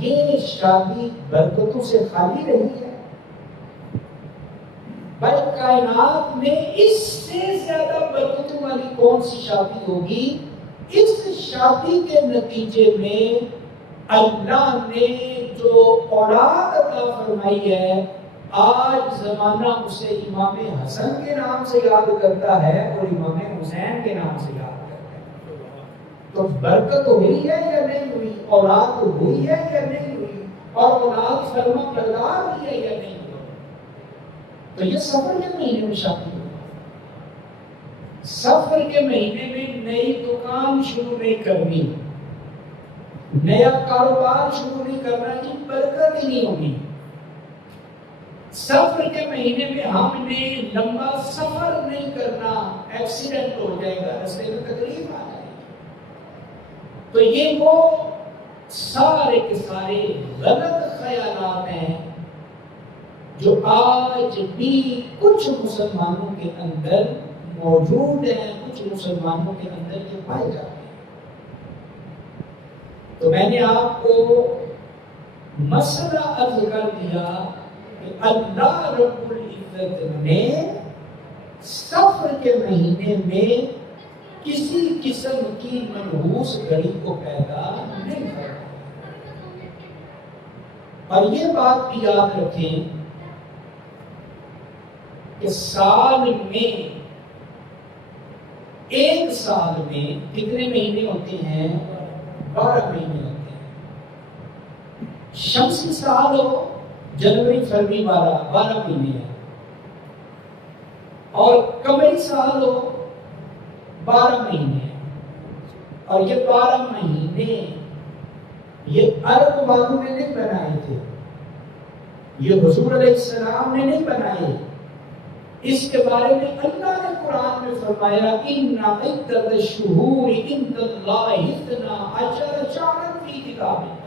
یہ شادی برکتوں سے خالی رہی ہے؟ بھائی کائنات میں اس سے زیادہ برکتوں والی کون سی شادی ہوگی؟ اس شادی کے نتیجے میں اللہ نے جو اولاد عطا فرمائی ہے، آج زمانہ اسے امام حسن کے نام سے یاد کرتا ہے اور امام حسین کے نام سے یاد کرتا ہے۔ تو برکت ہوئی ہے یا نہیں ہوئی؟ اولاد ہوئی ہے یا نہیں ہوئی؟ اور اولاد فرما بردار ہوئی ہے یا نہیں ہوئی؟ تو یہ سفر کے مہینے میں شادی ہوئی۔ سفر کے مہینے میں نئی دکان شروع نہیں کرنی، نیا کاروبار شروع نہیں کرنا، کی برکت ہی نہیں ہوگی۔ سفر کے مہینے میں ہم نے لمبا سفر نہیں کرنا، ایکسیڈنٹ ہو جائے گا، راستے میں تکلیف آ جائے گی۔ تو یہ وہ سارے کے سارے غلط خیالات ہیں جو آج بھی کچھ مسلمانوں کے اندر موجود ہیں، کچھ مسلمانوں کے اندر یہ پائے جاتے ہیں۔ تو میں نے آپ کو مسئلہ عرض کر دیا کہ اللہ رب العزت نے سفر کے مہینے میں کسی قسم کی منحوس گھڑی کو پیدا نہیں کرتا۔ اور یہ بات بھی یاد رکھیں کہ سال میں ایک سال میں کتنے مہینے ہوتے ہیں؟ 12 مہینے ہوتے ہیں۔ شمسی سال ہو جنوری فروری 12 مہینے ہیں، اور قمری سال ہو 12 مہینے ہیں۔ اور یہ 12 مہینے یہ عرب والوں نے نہیں بنائے تھے، یہ حضور علیہ السلام نے نہیں بنائے۔ اس کے بارے میں اللہ نے قرآن میں فرمایا ان عدت الشہور عند اللہ 12 شہرا فی کتاب اللہ۔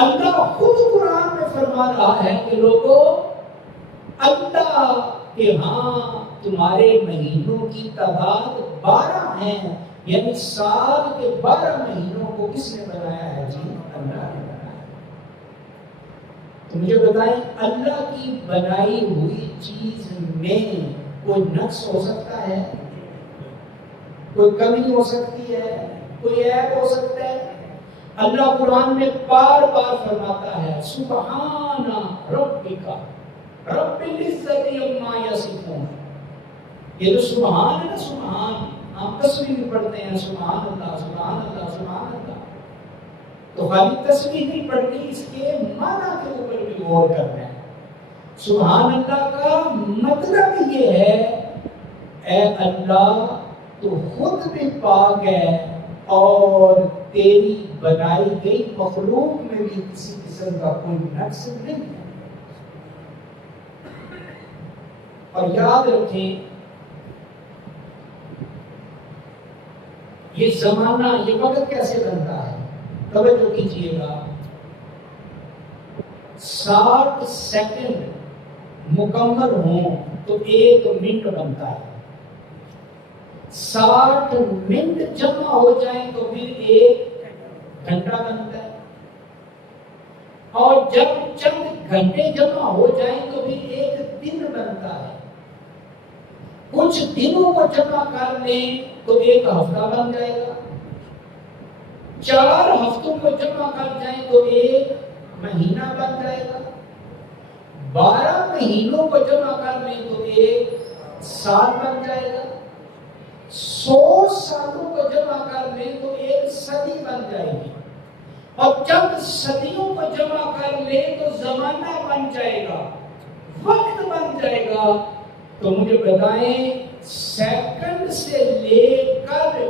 اللہ خود قرآن میں فرما رہا ہے کہ لوگوں، اللہ کے ہاں تمہارے مہینوں کی تعداد 12 ہیں، یعنی سال کے 12 مہینوں کو کس نے بنایا ہے؟ جی اللہ نے بنایا۔ تو مجھے بتائیں، اللہ کی بنائی ہوئی چیز میں کوئی نقص ہو سکتا ہے؟ کوئی کمی ہو سکتی ہے؟ کوئی عیب ہو سکتا ہے؟ اللہ قرآن میں بار بار فرماتا ہے سبحان ربک رب العزت عما یصفون۔ یہ جو سبحان ہے نا، سبحان، ہم تسبیح بھی پڑھتے ہیں سبحان اللہ سبحان اللہ سبحان اللہ، تو خالی تسبیح نہیں پڑھنی، اس کے معنی کے اوپر بھی غور کرنا ہے۔ سبحان اللہ کا مطلب یہ ہے اے اللہ تو خود بھی پاک ہے اور تیری بنائی گئی مخلوق میں بھی کسی قسم کا کوئی نقص نہیں ہے۔ اور یاد رکھیں یہ زمانہ، یہ وقت کیسے بنتا ہے؟ توجہ کیجیے گا، 60 سیکنڈ مکمل ہوں تو 1 منٹ بنتا ہے، 60 منٹ جمع ہو جائیں تو پھر 1 گھنٹہ بنتا ہے، اور جب چند گھنٹے جمع ہو جائیں تو پھر 1 دن بنتا ہے۔ کچھ دنوں کو جمع کر لیں تو 1 ہفتہ بن جائے گا، 4 ہفتوں کو جمع کر جائیں تو 1 مہینہ بن جائے گا، 12 مہینوں کو جمع کر لیں تو 1 سال بن جائے گا، 100 سالوں کو جمع کر لیں تو 1 صدی بن جائے گی، اور جب صدیوں کو جمع کر لیں تو زمانہ بن جائے گا، وقت بن جائے گا۔ تو مجھے بتائیں، سیکنڈ سے لے کر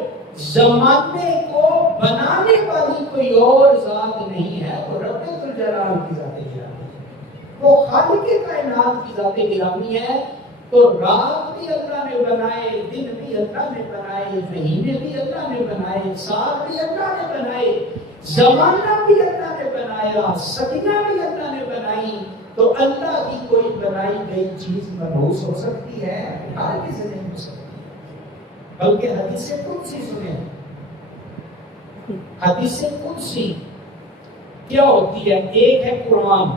زمانے کو بنانے والی کوئی اور ذات نہیں ہے، وہ رب ذوالجلال کی ذات گرامی ہے، وہ خالق کائنات کی ذات گرامی ہے۔ تو رات بھی اللہ نے بنائے، دن بھی اللہ نے بنائے، مہینے بھی اللہ نے بنائے، سال بھی اللہ نے بنائے، زمانہ بھی اللہ نے بنایا، صدیاں بھی اللہ نے بنائی۔ تو اللہ کی کوئی بنائی گئی چیز منحوس ہو سکتی ہے؟ ہرگز نہیں ہو سکتی، بلکہ حدیث قدسی سنیں، حدیث قدسی کیا ہوتی ہے؟ ایک ہے قرآن،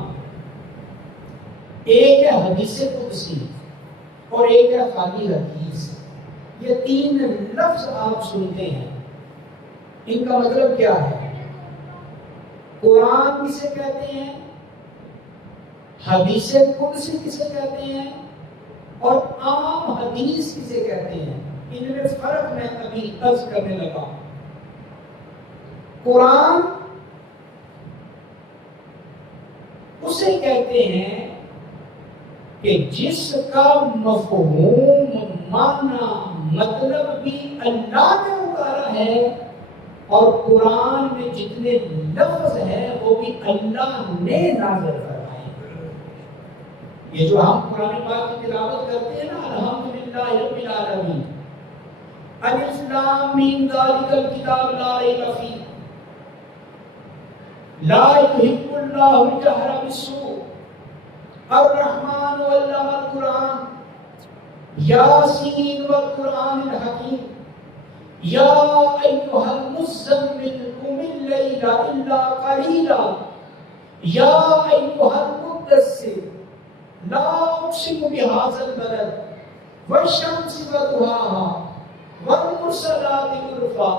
ایک ہے حدیث قدسی، اور ایک ہے خالی حدیث۔ یہ تین لفظ آپ سنتے ہیں، ان کا مطلب کیا ہے؟ قرآن کسے کہتے ہیں، حدیث قدسی کسے کہتے ہیں، اور عام حدیث کسے کہتے ہیں؟ ان میں فرق میں ابھی عرض کرنے لگا۔ قرآن اسے کہتے ہیں کہ جس کا مفہوم، معنی، مطلب بھی اللہ نے اتارا ہے، اور قرآن میں جتنے لفظ ہیں وہ بھی اللہ نے نازل فرمائے۔ یہ جو ہم قرآن پاک کی تلاوت کرتے ہیں نا، الحمدللہ رب العالمین، الف لام میم ذالک الکتاب لا ریب فیہ لا یحب اللہ الجہر بالسوء الرحمن علم القرآن یاسین والقرآن الحکیم یا ایھا المزمل قم اللیل الا قلیلا یا ایھا المدثر لا اقسم بهذا البلد والشمس وضحاها والمرسلات عرفا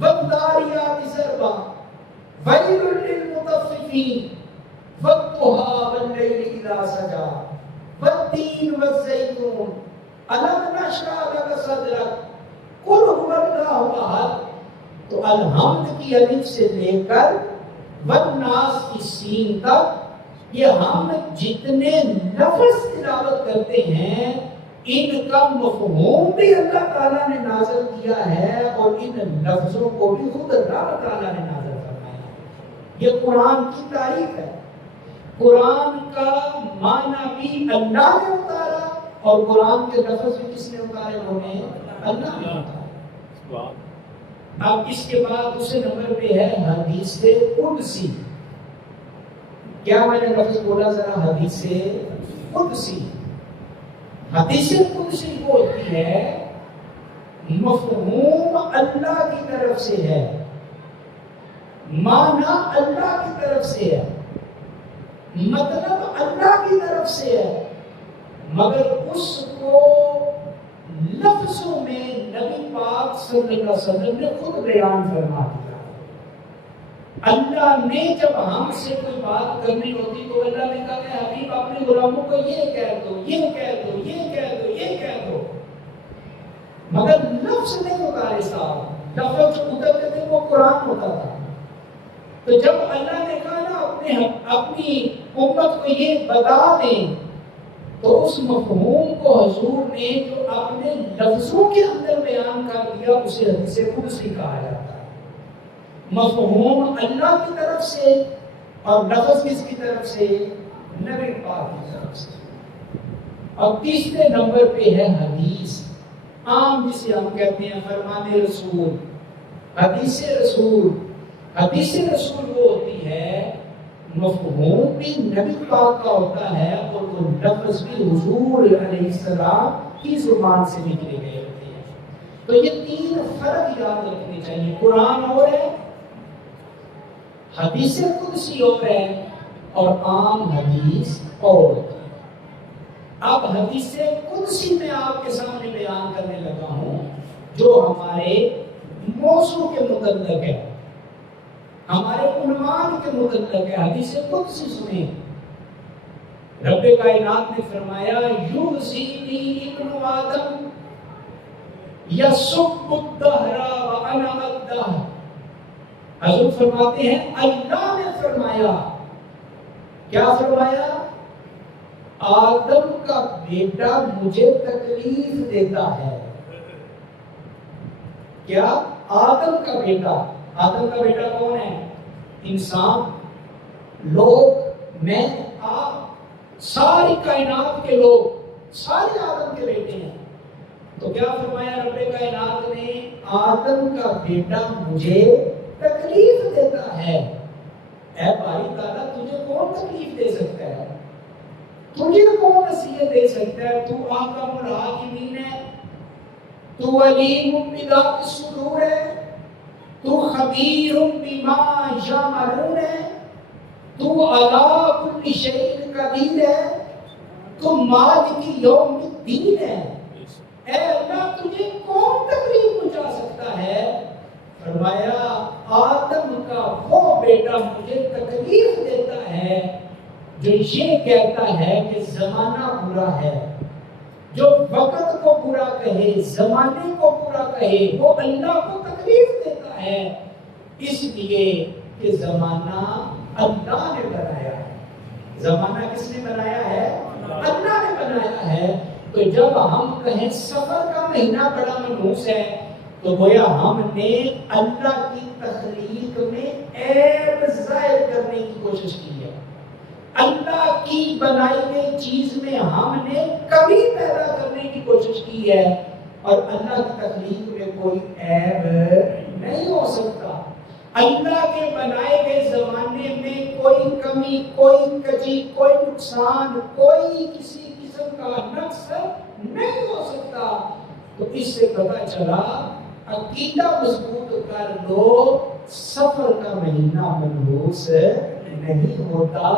والذاريات ذروا ويل للمطففين والضحى والليل إذا سجى والتين والزيتون ألم نشرح لك صدرك قل هو الله أحد۔ تو الحمد کی الف سے لے کر والناس کی سین تک یہ ہم جتنے لفظ تلاوت کرتے ہیں ان کا مفہوم بھی اللہ تعالیٰ نے نازل کیا ہے، اور ان لفظوں کو بھی خود اللہ تعالیٰ نے نازل فرمایا۔ یہ قرآن کی تعریف ہے۔ قرآن کا معنی بھی اللہ نے اتارا، اور قرآن کے لفظ بھی کس نے اتارے؟ ہونے اللہ نے اتارا۔ اب اس کے بعد دوسرے نمبر پہ ہے حدیث قدسی۔ کیا میں نے لفظ بولا ذرا؟ حدیث قدسی۔ حدیث قدسی وہ ہوتی ہے مفہوم اللہ کی طرف سے ہے، معنی اللہ کی طرف سے ہے، مطلب اللہ کی طرف سے ہے، مگر اس کو لفظوں میں نبی پاک صلی اللہ علیہ وسلم نے خود بیان فرما دیا۔ اللہ نے جب ہم سے کوئی بات کرنی ہوتی تو اللہ نے کہا کہ حبیب اپنے غلاموں کو یہ کہہ دو، یہ کہہ دو، یہ کہہ دو، یہ کہہ دو، مگر لفظ نہیں اتارے صاحب۔ لفظ جو اترتے تھے وہ قرآن ہوتا تھا۔ تو جب اللہ نے کہا نا اپنی امت کو یہ بتا دیں، تو اس مفہوم کو حضور نے جو اپنے لفظوں کے اندر بیان کر دیا اسے حدیث قدسی کہا جاتا ہے۔ مفہوم اللہ کی طرف سے اور لفظ کس کی طرف سے؟ نبی پاک کی طرف سے۔ اور تیسرے نمبر پہ ہے حدیث، عام جسے ہم کہتے ہیں فرمان رسول، حدیث رسول۔ حدیث رسول وہ ہوتی ہے مفہوم بھی نبی پاک کا ہوتا ہے، اور وہ لفظ بھی حضور علیہ السلام کی زبان سے نکلے گئے ہوتے ہیں۔ تو یہ تین فرق یاد رکھنے چاہیے، قرآن اور ہے، حدیث قدسی اور ہے، اور عام حدیث اور ہے۔ اب حدیث قدسی میں آپ کے سامنے بیان کرنے لگا ہوں جو ہمارے موضوع کے متعلق ہے، ہمارے عنوان کے متعلق ہے۔ حدیث قدسی سنیں، رب کائنات نے فرمایا یوزینی ابن آدم یسب الدہر وانا الدہر۔ حضور فرماتے ہیں اللہ نے فرمایا، کیا فرمایا؟ آدم کا بیٹا مجھے تکلیف دیتا ہے۔ کیا؟ آدم کا بیٹا۔ آدم کا بیٹا کون ہے؟ انسان، لوگ، میں، آپ، ساری کائنات کے لوگ، سارے آدم کے بیٹے ہیں۔ تو کیا فرمایا رب کائنات نے؟ آدم کا بیٹا مجھے تکلیف دیتا ہے۔ اے باری تعالیٰ، تجھے کون تکلیف دے سکتا ہے؟ تجھے کون نصیحت دے سکتا ہے؟ تو احکم الحاکمین ہے، تو علیم بذات الصدور ہے، تو خبیر بما یعملون ہے، تو علی کل شیء قدیر ہے، تو مالک یوم الدین ہے۔ اے اللہ تجھے کون تکلیف پہنچا سکتا ہے؟ فرمایا آدم کا وہ بیٹا مجھے تکلیف دیتا ہے جو یہ کہتا ہے کہ زمانہ برا ہے، جو وقت کو برا کہے، زمانے کو برا کہے، وہ اللہ کو تکلیف دیتا ہے، اس لیے کہ زمانہ اللہ نے بنایا ہے۔ زمانہ کس نے بنایا ہے؟ اللہ نے بنایا ہے۔ تو جب ہم کہیں سفر کا مہینہ بڑا منحوس ہے تو گویا ہم نے اللہ کی تخلیق میں عیب ظاہر کرنے کی کوشش کی ہے، اللہ کی بنائی گئی چیز میں ہم نے کمی پیدا کرنے کی کوشش کی ہے، اور اللہ کی تخلیق میں کوئی عیب نہیں ہو سکتا۔ اللہ کے بنائے گئے زمانے میں کوئی کمی، کوئی کجی، کوئی نقصان، کوئی کسی قسم کا نقص نہیں ہو سکتا۔ تو اس سے پتہ چلا عقیدہ مضبوط کر لو، سفر کا مہینہ منحوس نہیں ہوتا،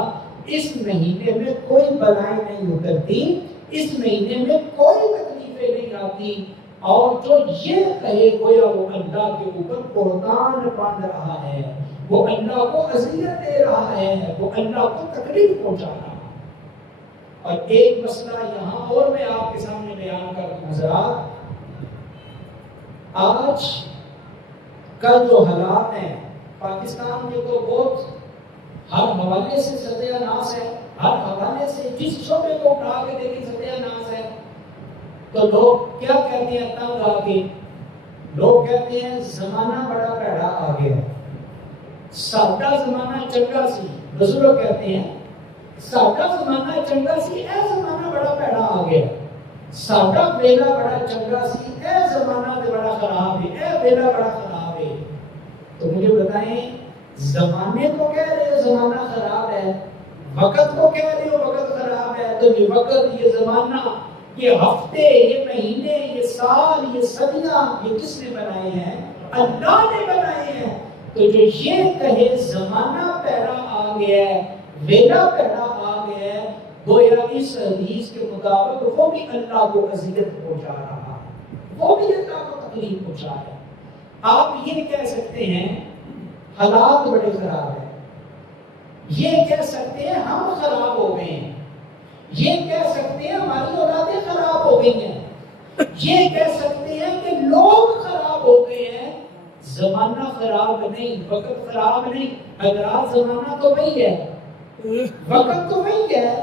اس مہینے میں کوئی بلائیں نہیں اترتی، اس مہینے میں کوئی تکلیفیں نہیں آتی، اور جو یہ کہے گویا وہ اللہ کے اوپر بہتان باندھ رہا ہے، وہ اللہ کو اذیت دے رہا ہے، وہ اللہ کو تکلیف پہنچا رہا ہے۔ اور ایک مسئلہ یہاں اور میں آپ کے سامنے بیان کر دوں حضرات، آج کا جو حالات ہیں پاکستان کے تو بہت ہر حوالے سے ستیہ ناس ہے، ہر حوالے سے جس شعبے کو اٹھا کے دیکھیں ستیہ ناس ہے۔ تو لوگ کیا کہتے ہیں تنگ آ کے؟ لوگ کہتے ہیں زمانہ بڑا پیڑا آ گیا، سادہ زمانہ چنگا سی۔ بزرگ کہتے ہیں سادہ زمانہ چنگا سی، اے زمانہ بڑا پیڑا آ گیا، سادہ ویلا بڑا چنگا سی، اے زمانہ دے بڑا خراب ہے، اے ویلا بڑا خراب ہے۔ تو مجھے بتائیں زمانے کو کہہ رہے ہو زمانہ خراب ہے، وقت کو کہہ رہے ہو وقت خراب ہے، تو یہ وقت، یہ زمانہ، یہ ہفتے، یہ مہینے، یہ سال، یہ صدیاں، یہ کس نے بنائے ہیں؟ اللہ نے بنائے ہیں۔ تو جو یہ کہے زمانہ پیڑا آ گیا ہے، ویلا پیڑا آ گیا ہے، گویا اس حدیث کے مطابق وہ بھی اللہ کو اذیت پہنچا رہا ہے، وہ بھی اللہ کو تکلیف پہنچا رہا ہے۔ آپ یہ کہہ سکتے ہیں حالات بڑے خراب ہیں، یہ کہہ سکتے ہیں ہم خراب ہو گئے ہیں، یہ کہہ سکتے ہیں ہماری اولادیں خراب ہو گئی ہیں، یہ کہہ سکتے ہیں کہ لوگ خراب ہو گئے ہیں۔ زمانہ خراب نہیں، وقت خراب نہیں، حضرات زمانہ تو وہی ہے، وقت تو وہی ہے،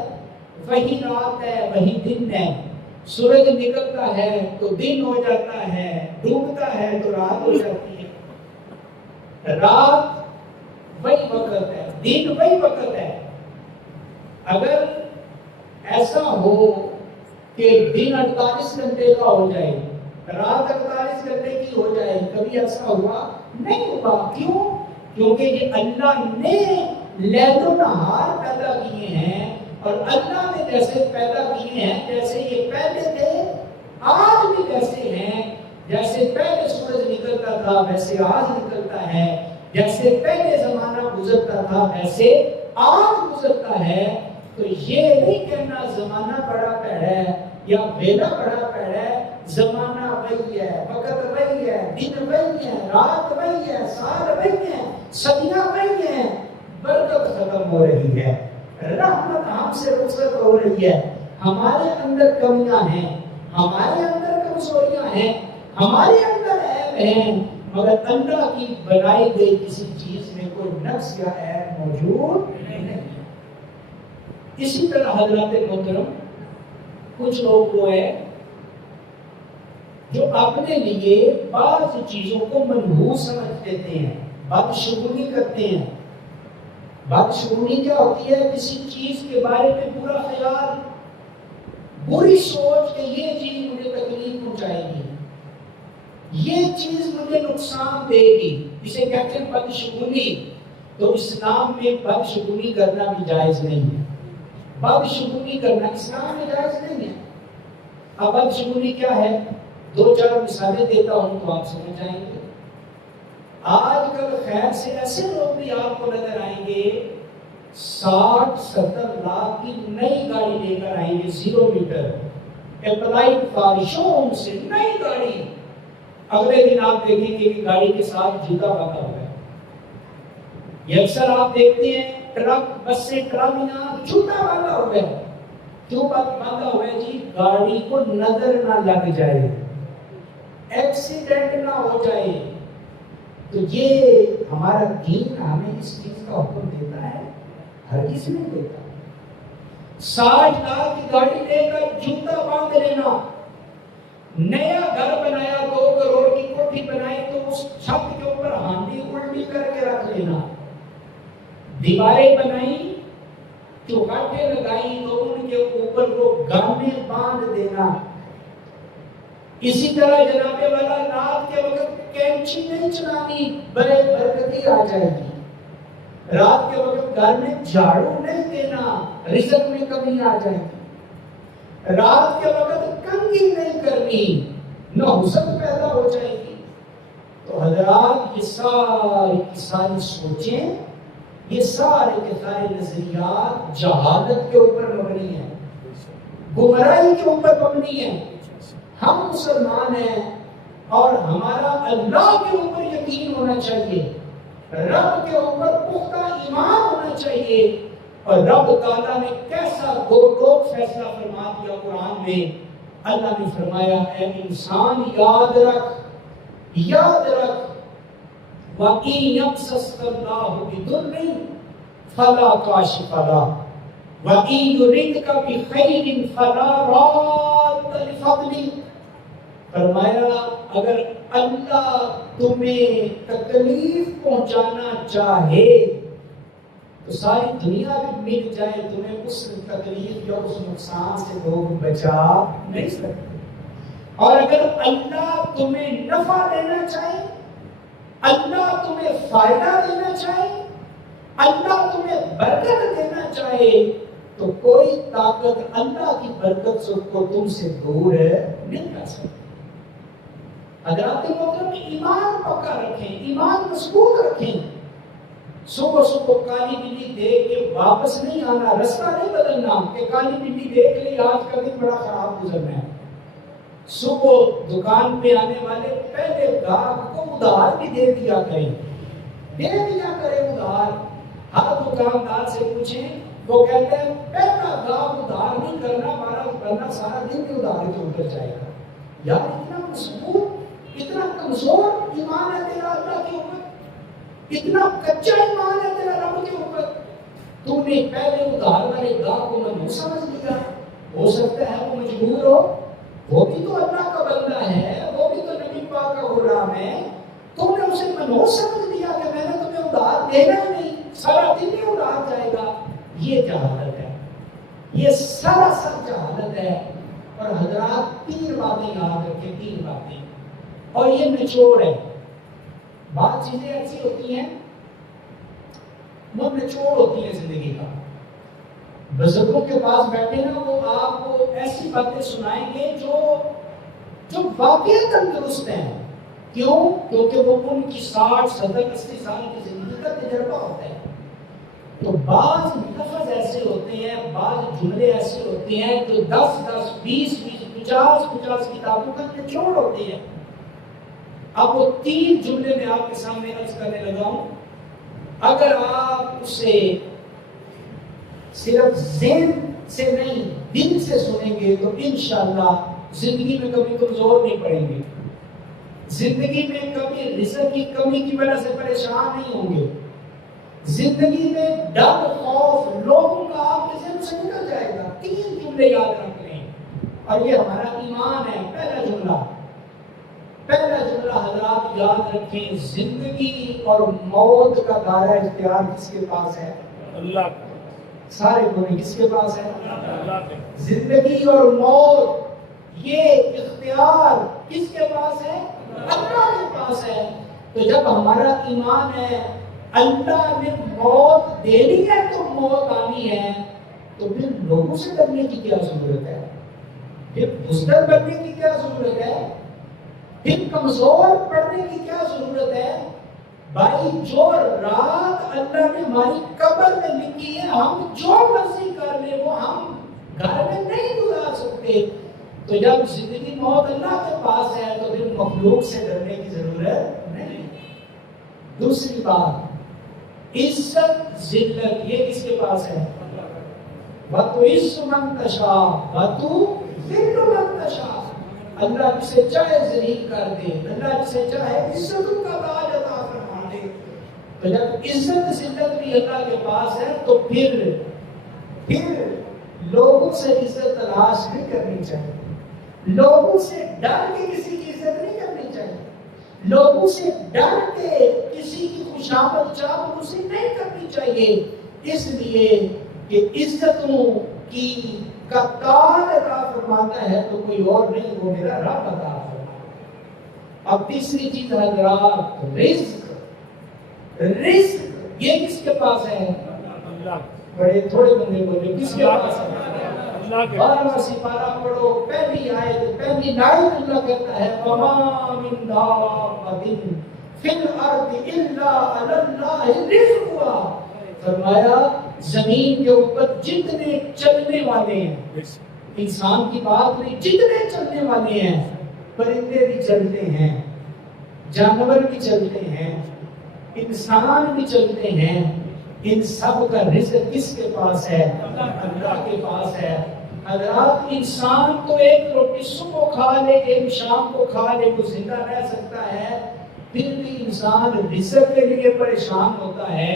وہی رات ہے، وہی دن ہے، سورج نکلتا ہے تو دن ہو جاتا ہے، ڈوبتا ہے تو رات ہو جاتی ہے، رات وہی وقت ہے، دن وہی وقت ہے۔ اگر ایسا ہو کہ دن 48 گھنٹے کا ہو جائے، رات 48 گھنٹے کی ہو جائے، کبھی ایسا ہوا نہیں ہوا۔ کیوں؟ کیونکہ یہ اللہ نے لیل و نہار پیدا کیے ہیں، اور اللہ نے جیسے پیدا کیے ہیں جیسے یہ پہلے تھے آج بھی ویسے ہیں، جیسے پہلے سورج نکلتا تھا ویسے آج نکلتا ہے، جیسے پہلے زمانہ گزرتا تھا ویسے آج گزرتا ہے۔ تو یہ نہیں کہنا زمانہ بڑا پیڑا ہے یا ویلا بڑا پیڑا ہے، زمانہ وہی ہے، وقت وہی ہے، دن وہی ہے، رات وہی ہے، سال وہی ہے، صدیاں وہی ہیں، برکت ختم ہو رہی ہے، رحمت ہم سے رخصت ہو رہی ہے، ہمارے اندر کمیاں ہیں، ہمارے اندر کمزوریاں ہیں، ہمارے اندر عیب ہیں، مگر اللہ کی بنائی گئی کسی چیز میں کوئی نقص یا عیب موجود نہیں ہے۔ اسی طرح حضرات محترم کچھ لوگ وہ ہیں جو اپنے لیے بعض چیزوں کو منحوس سمجھ لیتے ہیں، بدشگونی کرتے ہیں۔ بدشگونی کیا ہوتی ہے؟ کسی چیز کے بارے میں برا خیال، بری سوچ کہ یہ چیز مجھے تکلیف پہنچائے گی، یہ چیز مجھے نقصان دے گی، اسے کہتے ہیں بدشگونی۔ تو اسلام میں بدشگونی کرنا بھی جائز نہیں ہے، بدشگونی کرنا اسلام میں جائز نہیں ہے۔ اب بدشگونی کیا ہے؟ دو چار مثالیں دیتا ہوں تو آپ سمجھ جائیں گے۔ آج کل خیر سے ایسے لوگ بھی آپ کو نظر آئیں گے 60-70 لاکھ کی نئی گاڑی لے کر آئیں گے 0 metre applied for showroom سے نئی گاڑی. اگلے دن آپ دیکھیں گے کہ گاڑی کے ساتھ جوتا باندھا ہوا ہے. یہ اکثر آپ دیکھتے ہیں ٹرک بس سے ٹرالیاں جوتا باندھا ہوا ہے. کیوں باندھا ہوا ہے جی؟ گاڑی کو نظر نہ لگ جائے, ایکسیڈنٹ نہ ہو جائے. تو یہ ہمارا دین ہمیں اس چیز کا حکم دیتا ہے؟ ہرگز نہیں دیتا. 60 لاکھ کی گاڑی لے کر جوتا باندھ لینا, نیا گھر بنایا 2 کروڑ کی کوٹھی بنائی تو اس چھت کے اوپر ہانڈی الٹی کر کے رکھ لینا, دیواریں بنائی چوکاٹیں لگائی تو ان کے اوپر کو گانے باندھ دینا. اسی طرح جناب والا رات کے وقت کینچی نہیں چلانی, بڑے برکتی آ جائے گی. رات کے وقت گھر میں جھاڑو نہیں دینا, رزق میں کمی آ جائے گی. رات کے وقت کنگھی نہیں کرنی, نحوست پیدا ہو جائے گی. تو حضرات یہ ساری سوچیں, یہ سارے کے سارے نظریات جہالت کے اوپر مبنی ہیں, گمراہی کے اوپر مبنی ہیں. ہم مسلمان ہیں اور ہمارا اللہ کے اوپر یقین ہونا چاہیے, رب کے اوپر پختہ ایمان ہونا چاہیے. اور رب تعالیٰ نے کیسا گوٹ فیصلہ فرما دیا قرآن میں. اللہ نے فرمایا اے انسان یاد رکھ وَإِن يَمْسَسْكَ اللَّهُ بِضُرٍّ فَلَا كَاشِفَ لَهُ وَإِن يُرِدْكَ بِخَيْرٍ فَلَا رَادَّ لِفَضْلِهِ. فرمایا اگر اللہ تمہیں تکلیف پہنچانا چاہے تو ساری دنیا بھی مل جائے, تمہیں اس تکلیف یا اس نقصان سے لوگ بچا نہیں سکتے. اور اگر اللہ تمہیں نفع دینا چاہے, اللہ تمہیں فائدہ دینا چاہے, اللہ تمہیں برکت دینا چاہے تو کوئی طاقت اللہ کی برکت کو تم سے دور نہیں کر سکتی. حضرات محترم ایمان پکا رکھیں, ایمان مضبوط رکھیں. صبح صبح کالی بلی دیکھ کے واپس نہیں آنا, رستہ نہیں بدلنا کہ کالی بلی دیکھ لی آج کا دن بڑا خراب گزرنا ہے. صبح دکان پہ آنے والے پہلے گاہک کو ادھار بھی دے دیا کریں ادھار. ہر دکاندار سے پوچھیں, وہ کہتے ہیں پہلا گاہک ادھار نہیں کرنا, ورنہ سارا دن بھی ادھار کے اوپر جائے گا. یار اتنا مضبوط, اتنا کمزور ایمان ہے تیرا اللہ کے اوپر, اتنا کچا ایمان ہے تیرا رب کے اوپر. تم نے پہلے ادھار والے گاہ کو منحوس سمجھ لیا. ہو سکتا ہے وہ مجبور ہو, وہ بھی تو اللہ کا بندہ ہے, وہ بھی تو نبی پاک کا غلام ہے. تم نے اسے منحوس سمجھ لیا کہ میں نے تمہیں ادھار دینا ہی نہیں, سارا دن ہی ادھار جائے گا. یہ جہالت ہے, یہ سراسر جہالت ہے. اور حضرات 3 باتیں یاد رکھیں, 3 باتیں, اور یہ نچوڑ ہے. بعض چیزیں ایسی ہوتی ہیں وہ نچوڑ ہوتی ہیں زندگی کا. بزرگوں کے پاس بیٹھے نا, وہ آپ کو ایسی باتیں سنائیں گے جو واقعی تندرست ہیں. کیوں؟ کیونکہ وہ ان کی 60, 70, 80 سال کی زندگی کا تجربہ ہوتا ہے. تو بعض لفظ ایسے ہوتے ہیں, بعض جملے ایسے ہوتے ہیں جو 10, 20, 50 کتابوں کا نچوڑ ہوتے ہیں. اب وہ 3 جملے میں آپ کے سامنے عرض کرنے لگا ہوں. اگر آپ اسے صرف ذہن سے نہیں دل سے سنیں گے تو انشاءاللہ زندگی میں کبھی کمزور نہیں پڑیں گے, زندگی میں کبھی رزق کی کمی کی وجہ سے پریشان نہیں ہوں گے, زندگی میں ڈر خوف لوگوں کا آپ کے ذہن سے نکل جائے گا. 3 جملے یاد رکھ لیں اور یہ ہمارا ایمان ہے. پہلا جملہ حضرات یاد رکھیں, زندگی اور موت کا دائرہ اختیار کس کے پاس ہے؟ اللہ کا. سارے بولیں کس کے پاس ہے؟ اللہ کا. زندگی اور موت یہ اختیار کس کے پاس ہے؟ اللہ کے پاس ہے. تو جب ہمارا ایمان ہے اللہ نے موت دینی ہے تو موت آنی ہے, تو پھر لوگوں سے ڈرنے کی کیا ضرورت ہے؟ پھر بزدل بننے کی کیا ضرورت ہے؟ پھر کمزور پڑنے کی کیا ضرورت ہے؟ بھائی جو رات اللہ نے ہماری قبر میں لکھی ہے ہم جو مرضی کر لیں وہ ہم گھر میں نہیں گزار سکتے. تو جب زندگی موت اللہ کے پاس ہے تو پھر مخلوق سے ڈرنے کی ضرورت نہیں. دوسری بات عزت ذلت یہ کس کے پاس ہے؟ وَتُعِزُّ مَن تَشَاءُ وَتُذِلُّ مَن تَشَاءُ. اللہ جسے چاہے ذلیل کر دے, اللہ جسے چاہے عزت کا تاج عطا فرما دے. تو جب عزت ذلت بھی اللہ کے پاس ہے تو پھر لوگوں سے عزت تلاش نہیں کرنی چاہیے, لوگوں سے ڈر کے کسی کی عزت نہیں کرنی چاہیے, لوگوں سے ڈر کے کسی کی خوشامد چاپلوسی نہیں کرنی چاہیے, اس لیے کہ عزتوں کی کا تاج عطا فرماتا ہے تو کوئی اور نہیں, وہ میرا رب عطا فرماتا ہے. اب تیسری چیز حضرات رزق یہ کس کے پاس ہے؟ بڑے تھوڑے بندے بولے کس کے پاس ہے؟ 12واں سپارہ پڑھو, پہلی آیت پہلی لائن اللہ کہتا ہے وَمَا مِن دَابَّةٍ فِي الْأَرْضِ إِلَّا عَلَى اللَّهِ رِزْقُهَا. فرمایا زمین کے اوپر جتنے چلنے والے ہیں, انسان کی بات نہیں, جتنے چلنے والے ہیں, پرندے بھی چلتے ہیں, جانور بھی چلتے ہیں, انسان بھی چلتے ہیں, ان سب کا رزق کس کے پاس ہے؟ اللہ کے پاس ہے. حضرات انسان تو ایک روٹی صبح کھا لے ایک شام کو کھا لے تو زندہ رہ سکتا ہے, پھر بھی انسان رزق کے لیے پریشان ہوتا ہے.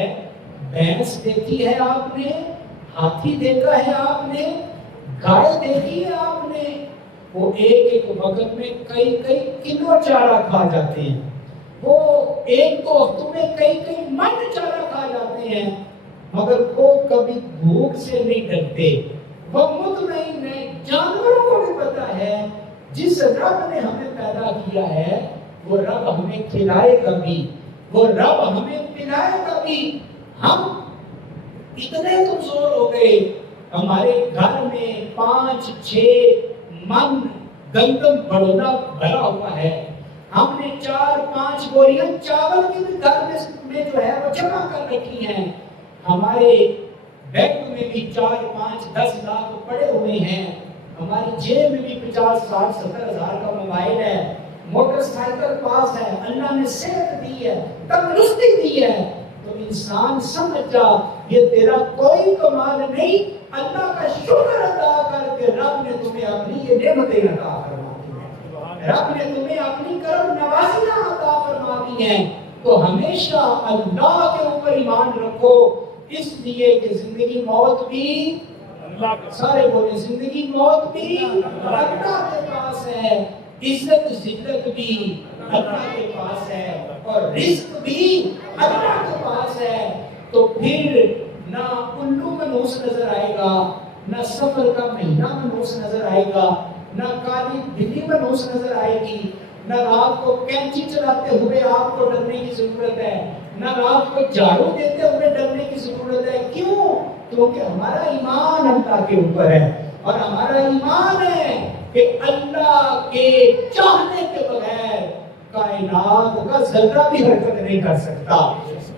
بھینس دیکھی ہے آپ نے, ہاتھی دیکھا ہے آپ نے, گائے دیکھی ہے آپ نے, وہ ایک ایک وقت میں کئی کلو چارہ کھا جاتے ہیں, وہ ایک دو ہفتوں میں کئی من چارہ کھا جاتے ہیں, مگر وہ کبھی بھوک سے نہیں ڈرتے, وہ مطمئن ہے. جانوروں کو بھی پتا ہے جس رب نے ہمیں پیدا کیا ہے وہ رب ہمیں کھلائے گا بھی, وہ رب ہمیں پلائے گا بھی. ہم اتنے کمزور ہو گئے, ہمارے گھر میں 5-6 من گندم بڑونا بھرا ہوا ہے, ہم نے 4-5 بوریاں چاول کی بھی گھر میں جو ہے وہ جمع کر رکھی ہیں, ہمارے بینک میں بھی 4-5-10 لاکھ پڑے ہوئے ہیں, ہماری جیب میں بھی 50-60-70 ہزار کا موبائل ہے, موٹر سائیکل پاس ہے, اللہ نے صحت دی ہے, تندرستی دی ہے. تو انسان سمجھ جا یہ تیرا کوئی کمال نہیں, اللہ کا شکر ادا کر کے رب نے تمہیں اپنی یہ نعمتیں عطا فرما دی ہیں, رب نے تمہیں اپنی کرم نوازیاں عطا فرما دی ہیں. تو ہمیشہ اللہ کے اوپر ایمان رکھو, اس لیے کہ زندگی موت بھی اللہ کا, سارے بولیں زندگی موت بھی اللہ کے پاس ہے, عزت ذلت بھی اللہ کے پاس ہے, اور رزق بھی اللہ کے پاس ہے. تو پھر نہ الو منحوس نظر آئے گا, نہ سفر کا مہینہ منحوس نظر آئے گا, نہ کالی بلی منحوس نظر آئے گی, نہ رات کو کینچی چلاتے ہوئے آپ کو ڈرنے کی ضرورت ہے, نہ رات کو جھاڑو دیتے ہوئے ڈرنے کی ضرورت ہے. کیوں؟ کیونکہ ہمارا ایمان اللہ کے اوپر ہے, اور ہمارا ایمان ہے کہ اللہ کے چاہنے کے بغیر کائنات کا ذرہ بھی حرکت نہیں کر سکتا,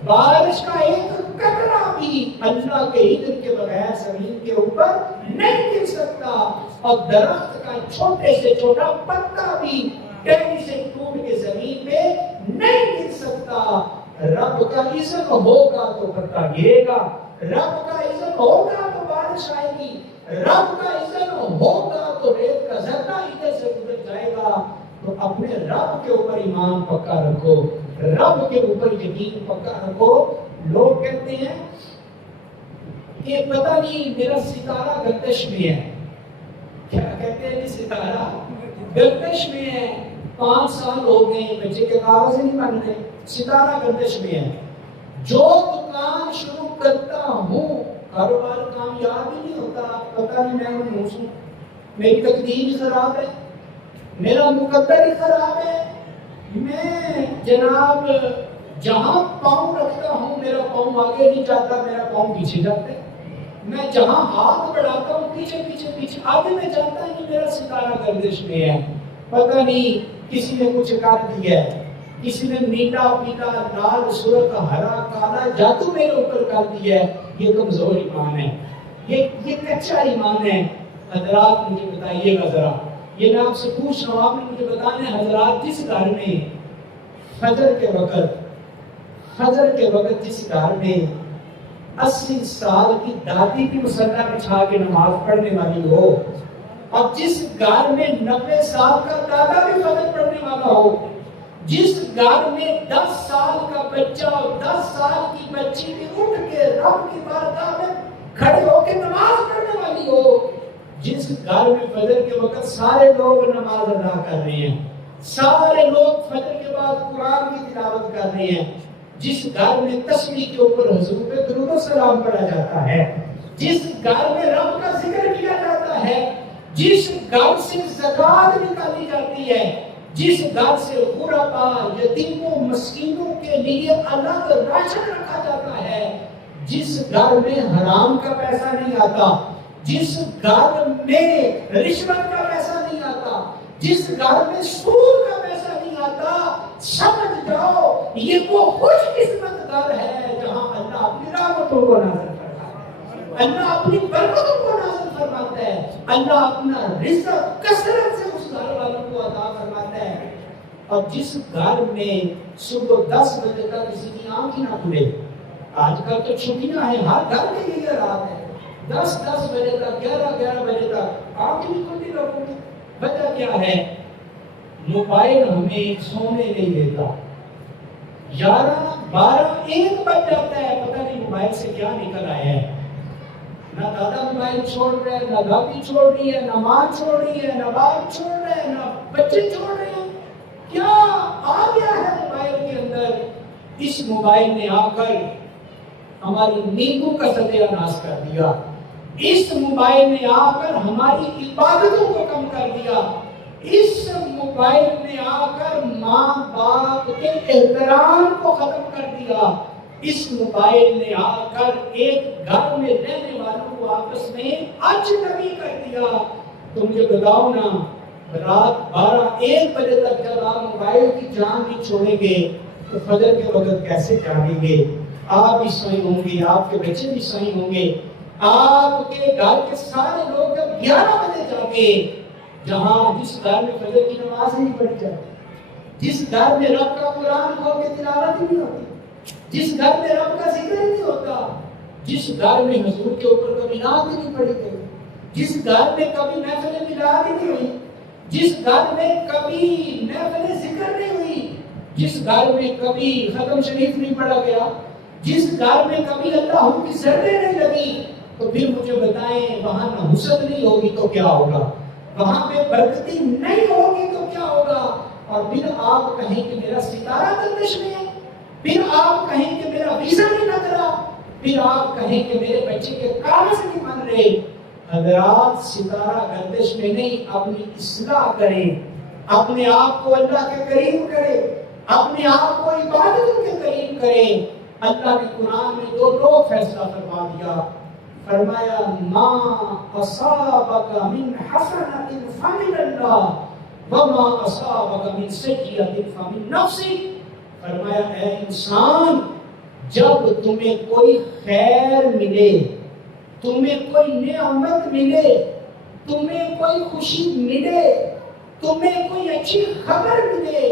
بارش کا ایک قطرہ بھی اللہ کے اذن کے بغیر زمین کے اوپر نہیں گر سکتا, اور درخت کا چھوٹے سے چھوٹا پتا بھی ٹہنی سے ٹوٹ کے زمین پہ نہیں گر سکتا. رب کا اذن ہوگا تو پتا گرے گا, رب کا اذن ہوگا تو بارش آئے گی, رب کا اذن ہوگا تو ریت کا ذرہ ادھر سے ادھر جائے گا. تو اپنے رب کے اوپر ایمان پکا رکھو, رب کے اوپر یقین پکا رکھو. لوگ کہتے ہیں کہ پتہ نہیں میرا ستارہ گردش میں ہے, کیا کہتے ہیں ستارہ گردش میں ہے, 5 سال ہو گئے بچے کے کاغذ نہیں بن رہے, ستارہ گردش میں ہے. جو دکان شروع کرتا ہوں کاروبار کامیاب ہی نہیں ہوتا, پتہ نہیں میں منحوس ہوں, میری تقدیر ہی خراب ہے, میرا مقدر ہی خراب ہے. میں جناب جہاں پاؤں رکھتا ہوں میرا پاؤں آگے نہیں جاتا, میرا پاؤں پیچھے جاتا ہے. میں جہاں ہاتھ بڑھاتا ہوں پیچھے آگے میں جاتا ہے کہ میرا ستارہ گردش میں ہے. پتہ نہیں کسی نے کچھ کر دیا ہے. کسی نے نیلا پیلا لال سرخ ہرا کالا جادو میرے اوپر کر دیا ہے، یہ کمزور ایمان ہے، یہ کچا ایمان ہے۔ حضرات مجھے بتائیے گا ذرا، یہ میں آپ سے پوچھ رہا ہوں، آپ نے مجھے بتانا ہے حضرات، جس گھر میں فجر کے وقت جس گھر میں 80 سال کی دادی بھی مصلی بچھا کے نماز پڑھنے والی ہو، اور جس گھر میں 90 سال کا دادا بھی فجر پڑھنے والا ہو، جس گھر میں 10 سال کا بچہ اور 10 سال کی بچی بھی اٹھ کے رب کی بارگاہ میں کھڑے ہو کے نماز پڑھنے والی ہو، جس گھر میں فجر کے وقت سارے لوگ نماز ادا کر رہے ہیں، سارے لوگ فجر کے بعد قرآن کی تلاوت کر رہے ہیں، جس گھر میں تسبیح کے اوپر حضور پہ درود و سلام پڑھا جاتا ہے، جس گھر میں رب کا ذکر کیا جاتا ہے، جس گھر سے زکات نکالی جاتی ہے، جس گھر سے غرباء یتیموں مسکینوں کے لیے الگ راشن رکھا جاتا ہے، جس گھر میں حرام کا پیسہ نہیں آتا، جس گھر میں رشوت کا پیسہ نہیں آتا، جس گھر میں سود کا پیسہ نہیں آتا، سمجھ جاؤ یہ وہ خوش قسمت گھر ہے جہاں اللہ اپنی رحمتوں کو نازل کرتا ہے، اللہ اپنی برکتوں کو نازل فرماتا ہے، اللہ اپنا رزق کثرت سے اس گھر والوں کو عطا فرماتا ہے۔ اور جس گھر میں صبح 10 بجے تک کسی کی آنکھ ہی نہ کھلے، آج کل تو چھٹیاں ہیں، ہر گھر کے لیے رات ہے، 10 بجے تک 11 بجے تک آنکھ نہیں کھلتی لوگوں کی، وجہ کیا ہے؟ موبائل ہمیں سونے نہیں دیتا، 11 12 1 بج جاتا ہے، پتہ نہیں موبائل سے کیا نکل آیا ہے، نہ دادا موبائل چھوڑ رہے ہیں، نہ دادی چھوڑ رہی ہے، نہ ماں چھوڑ رہی ہے، نہ باپ چھوڑ رہے ہیں، نہ بچے چھوڑ رہے ہیں، کیا آ گیا ہے موبائل کے اندر؟ اس موبائل نے آ کر ہماری نیکوں کا ستیہ ناش کر دیا، اس موبائل نے آ کر ہماری عبادتوں کو کم کر دیا، اس موبائل نے آ کر ماں باپ کے احترام کو ختم کر دیا، اس موبائل نے آ کر ایک گھر میں رہنے والوں کو آپس میں اجنبی کر دیا۔ تو مجھے بتاؤ نا، رات 12-1 بجے تک جب آپ موبائل کی جان نہیں چھوڑیں گے تو فجر کے وقت کیسے جاگیں گے؟ آپ بھی سوئے ہوں گے، آپ کے بچے بھی سوئے ہوں گے، آپ کے گھر کے سارے لوگ جب 11 بجے جاگے، جہاں جس گھر میں فجر کی نماز نہیں پڑھی جاتی، جس گھر میں رب کا قرآن کھول کے تلاوت نہیں ہوتی، جس گھر میں رب کا ذکر نہیں ہوتا، جس گھر میں حضور کے اوپر کبھی نعت نہیں پڑھی گئی، جس گھر میں کبھی محفل میلاد نہیں ہوئی، جس گھر میں کبھی محفل ذکر نہیں ہوئی، جس گھر میں کبھی ختم شریف نہیں پڑھا گیا، جس گھر میں کبھی اللہ کی زردیں نہیں لگی، تو پھر مجھے بتائیں وہاں نہ حسد نہیں ہوگی تو کیا ہوگا؟ وہاں پہ برکتی نہیں ہوگی تو کیا ہوگا؟ اور پھر آپ کہیں کہ میرا ستارہ گردش میں ہے، پھر آپ کہیں کہ میرا ویزا نہیں لگ رہا، پھر آپ کہیں کہ میرے بچے کے کاغذ نہیں بن رہے۔ حضرات، ستارہ گردش میں نہیں، اپنی اصلاح کریں، اپنے آپ کو اللہ کے قریب کریں، اپنے آپ کو عبادتوں کے قریب کریں۔ اللہ نے قرآن میں 2 فیصلہ فرما دیا، فرمایا ما اصابک من حسنۃ فمن اللہ وما اصابک من سیئۃ فمن نفسک۔ فرمایا اے انسان، جب تمہیں کوئی خیر ملے، تمہیں کوئی نعمت ملے، تمہیں کوئی خوشی ملے، تمہیں کوئی اچھی خبر ملے،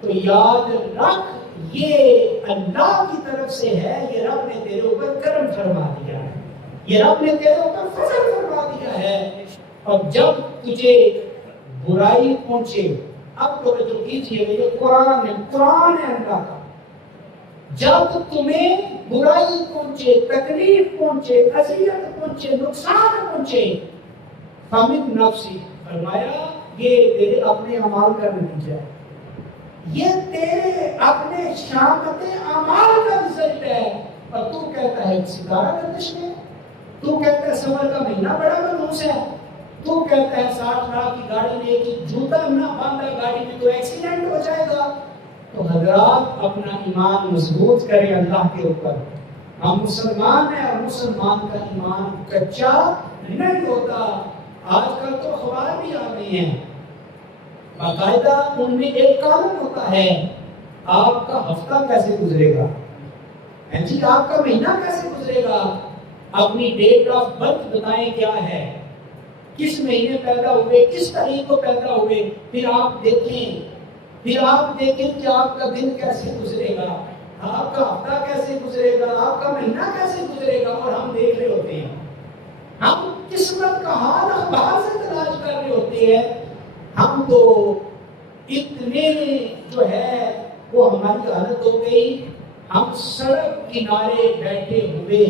تو یاد رکھ یہ اللہ کی طرف سے ہے، یہ رب نے تیرے اوپر کرم فرما دیا ہے، یہ رب نے تیرے اوپر فضل فرما دیا ہے۔ اور جب تجھے برائی پہنچے، اب توجہ کیجیے، یہ قرآن ہے، قرآن ہے اللہ کا، جب تمہیں برائی پہنچے، تکلیف پہنچے، اذیت پہنچے، نقصان پہنچے، فمن نفسی، فرمایا یہ تیرے اپنے اعمال کا نتیجہ ہے، یہ تیرے اپنے شامت اعمال کا رزلٹ ہے۔ اور تو کہتا ہے ستارہ گردش میں، تو کہتا ہے سفر کا مہینہ بڑا منحوس ہے، تو کہتا ہے 60 لاکھ کی گاڑی لے کے جوتا نہ باندھا گاڑی میں تو ایکسیڈنٹ ہو جائے گا۔ تو حضرات، اپنا ایمان مضبوط کریں اللہ کے اوپر، ہم مسلمان ہیں اور مسلمان کا ایمان کچا نہیں ہوتا۔ آج کل تو اخبار بھی آ گئے ہیں، باقاعدہ ان میں ایک کالم ہوتا ہے آپ کا ہفتہ کیسے گزرے گا، جی آپ کا مہینہ کیسے گزرے گا، اپنی ڈیٹ آف برتھ بتائیں کیا ہے، کس مہینے پیدا ہوئے، کس تاریخ کو پیدا ہوئے، پھر آپ دیکھیں کہ آپ کا دن کیسے گزرے گا، آپ کا ہفتہ کیسے گزرے گا، آپ کا مہینہ کیسے گزرے گا، اور ہم دیکھ رہے ہوتے ہیں، ہم قسمت کا حال اخبار سے تلاش کر رہے ہوتے ہیں، ہم تو اتنے جو ہے وہ ہماری حالت ہو گئی، ہم سڑک کنارے بیٹھے ہوئے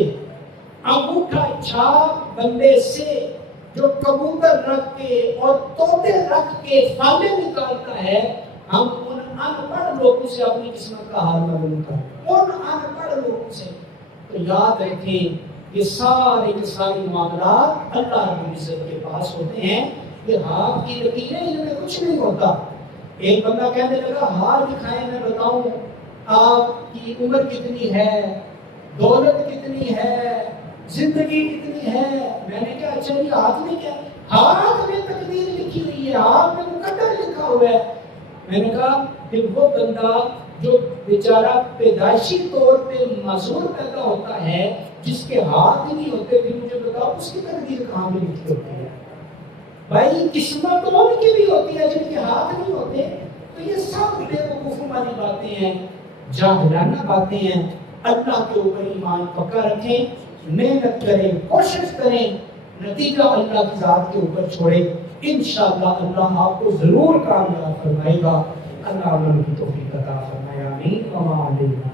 انگوٹھا چھاپ بندے سے جو کبوتر رکھ کے اور طوطے رکھ کے فالے نکالتا ہے، ہم ان ان پڑھ لوگوں سے اپنی قسمت کا حال معلوم کریں، ان ان پڑھ لوگوں سے۔ تو یاد رکھیں یہ سارے کے سارے معاملات اللہ رب العزت کے پاس ہوتے ہیں، کہ ہاتھ کی لکیریں ان میں کچھ نہیں ہوتا۔ ایک بندہ کہنے لگا ہاتھ دکھائیں میں بتاؤں آپ کی عمر کتنی ہے، دولت کتنی ہے، زندگی کتنی ہے، میں نے کہا اچھا یہ ہاتھ میں کیا، ہاتھ میں تقدیر لکھی ہوئی ہے، ہاتھ میں مقدر لکھا ہوا ہے۔ میں نے کہا پھر وہ بندہ جو بیچارہ پیدائشی طور پہ معذور پیدا ہوتا ہے، جس کے ہاتھ ہی نہیں ہوتے، پھر مجھے بتاؤ اس کی تقدیر کہاں پہ لکھی ہوتی ہے؟ بھائی قسمت تو ان کی بھی ہوتی ہے جن کے ہاتھ نہیں ہوتے۔ تو یہ سب بے وقوفوں والی باتیں ہیں، جاہلانہ باتیں ہیں۔ اللہ کے اوپر ایمان پکا رکھیں، محنت کریں، کوشش کریں، نتیجہ اللہ کی ذات کے اوپر چھوڑیں، انشاءاللہ اللہ آپ کو ضرور کامیاب فرمائے گا۔ اللہ عمل کی توفیق عطا فرمائے، آمین۔ وما علینا